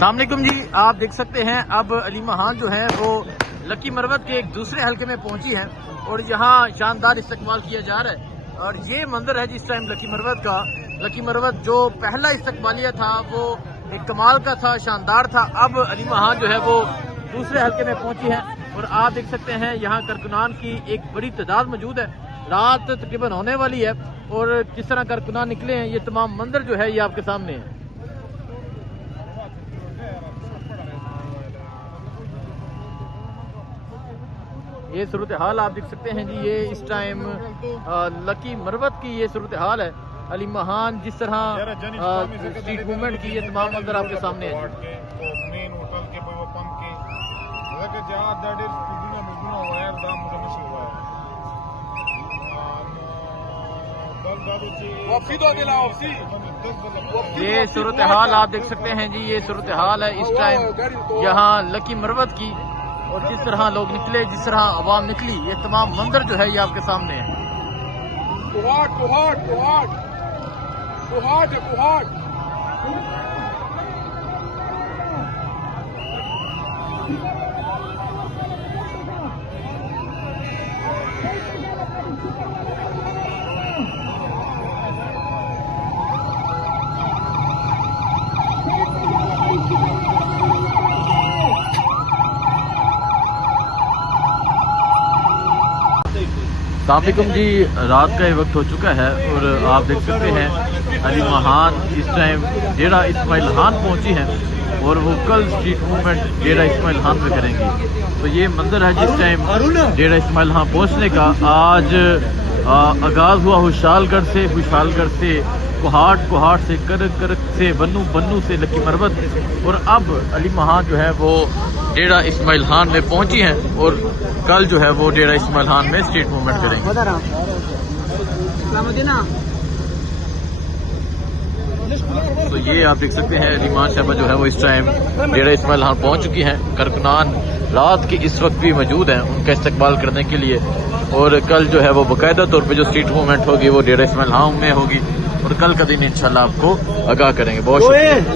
अस्सलाम वालेकुम जी, आप देख सकते हैं अब अलीमा खान जो है वो लकी मरवत के एक दूसरे हलके में पहुंची है और यहाँ शानदार इस्तकबाल किया जा रहा है। और ये मंजर है जिस टाइम लकी मरवत का। लकी मरवत जो पहला इस्तकबालिया था वो एक कमाल का था, शानदार था। अब अलीमा खान जो है वो दूसरे हलके में पहुंची है और आप देख सकते हैं यहाँ कारकुनान की एक बड़ी तादाद मौजूद है। रात तकरीबन होने वाली है और किस तरह कारकुनान निकले हैं, ये तमाम मंजर जो है ये आपके सामने है। ये सूरत हाल आप देख सकते हैं जी, ये इस टाइम लकी मरवत की ये सूरत हाल है। अलीमा खान जिस तरह स्ट्रीट मूवमेंट की ये तमाम मंजर आपके सामने है। ये सूरत हाल आप देख सकते हैं जी, ये सूरत हाल है इस टाइम यहाँ लकी मरवत की। और जिस तरह लोग निकले, जिस तरह आवाम निकली, ये तमाम मंजर जो है ये आपके सामने है। अस्सलामुअलैकुम जी, रात का ये वक्त हो चुका है और आप देख सकते हैं अलीमा खान इस टाइम डेरा इस्माइल खान पहुंची हैं और वो कल स्ट्रीट मूवमेंट डेरा इस्माइल खान में करेंगी। तो ये मंजर है जिस टाइम डेरा इस्माइल खान पहुंचने का। आज आगाज हुआ खुशालगढ़ से कोहाट से करक से बन्नू से लकी मरवत और अब अलीमा खान जो है वो डेरा इस्माइल खान में पहुंची हैं और कल जो है वो डेरा इस्माइल खान में स्ट्रीट मूवमेंट करेंगे। तो ये आप देख सकते हैं अलीमा साहबा जो है वो इस टाइम डेरा इस्माइल खान पहुंच चुकी हैं। कारकुनान रात के इस वक्त भी मौजूद हैं उनका इस्तकबाल करने के लिए। और कल जो है वो बाकायदा तौर पे जो स्ट्रीट मूवमेंट होगी वो डेरा इस्माइल खान में होगी और कल का दिन इंशाल्लाह आपको आगाह करेंगे। बहुत शुक्रिया।